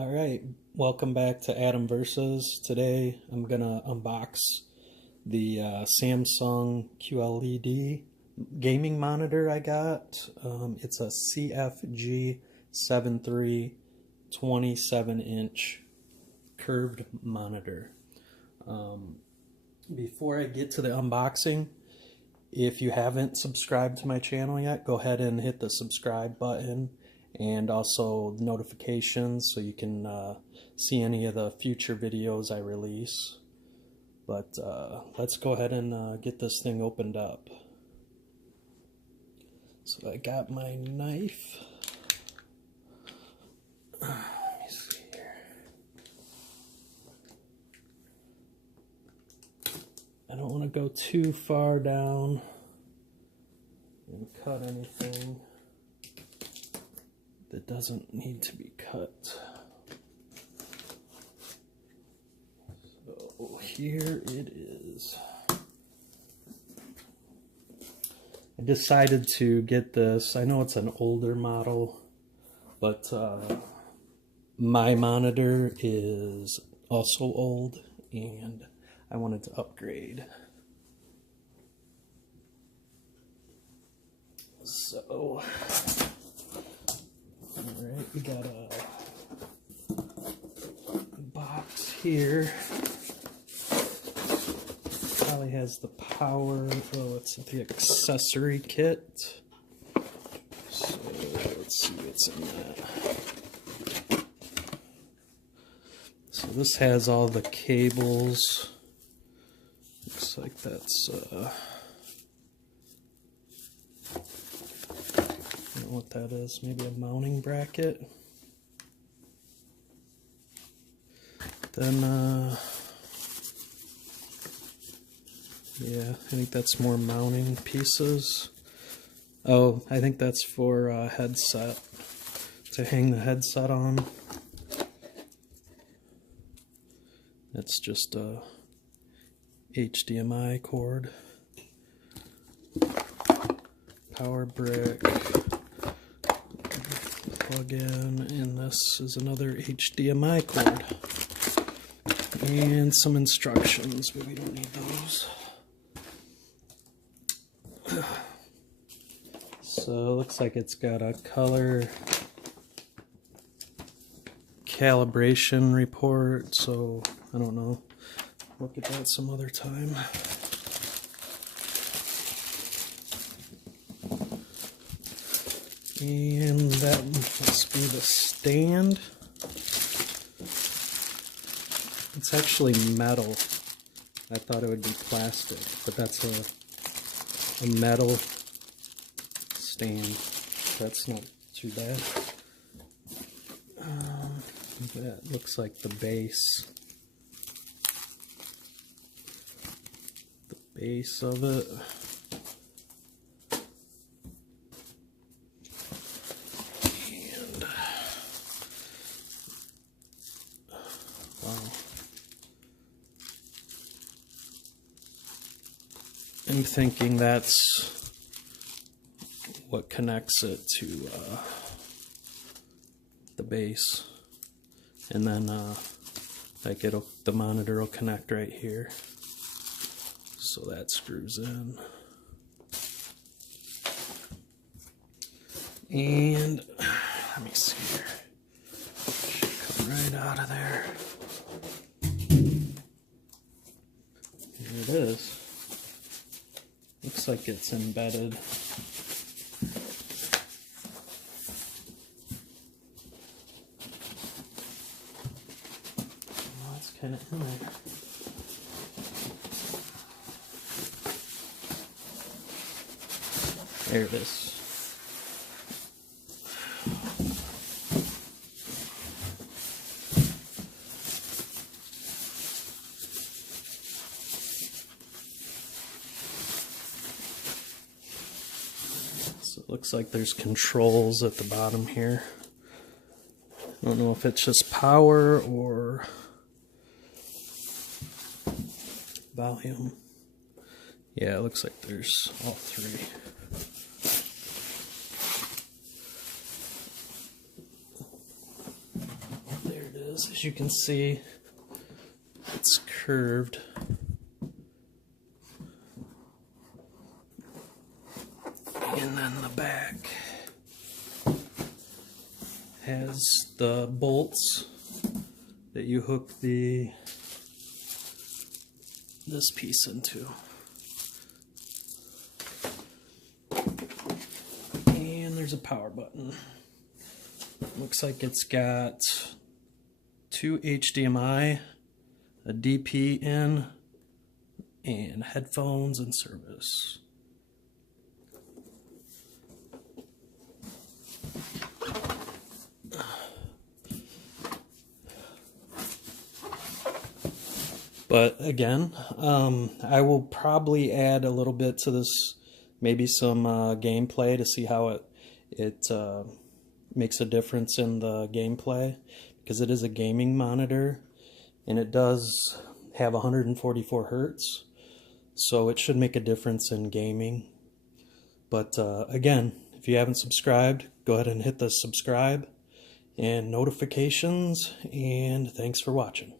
Alright, welcome back to Adam Versus. Today I'm gonna unbox the Samsung QLED gaming monitor I got. It's a CFG73 27-inch curved monitor. Before I get to the unboxing, if you haven't subscribed to my channel yet, go ahead and hit the subscribe button and also notifications so you can see any of the future videos I release. But let's go ahead and get this thing opened up. So I got my knife. Let me see here. I don't want to go too far down and cut anything that doesn't need to be cut. So here it is. I decided to get this. I know it's an older model, but my monitor is also old and I wanted to upgrade. So alright, we got a box here. Probably has the power. Oh, it's the accessory kit. So let's see what's in that. So this has all the cables. Looks like that's what that is, maybe a mounting bracket. Then yeah, I think that's more mounting pieces. Oh, I think that's for a headset, to hang the headset on. That's just a HDMI cord. Power brick. Plug in, and this is another HDMI cord. And some instructions, but we don't need those. So it looks like it's got a color calibration report, so I don't know. Look at that some other time. And that must be the stand. It's actually metal. I thought it would be plastic, but that's a metal stand. That's not too bad. That looks like the base. The base of it. I'm thinking that's what connects it to the base, and then like the monitor will connect right here, so that screws in. And let me see here, should come right out of there. Here it is. Looks like it's embedded. Oh, it's kind of in there. There it is. So it looks like there's controls at the bottom here. I don't know if it's just power or volume. Yeah, it looks like there's all three. There it is, as you can see, it's curved. And then the back has the bolts that you hook this piece into. And there's a power button. Looks like it's got 2 HDMI, a DP in, and headphones and service. But again, I will probably add a little bit to this, maybe some gameplay to see how it makes a difference in the gameplay, because it is a gaming monitor and it does have 144 hertz, so it should make a difference in gaming. But again, if you haven't subscribed, go ahead and hit the subscribe and notifications, and thanks for watching.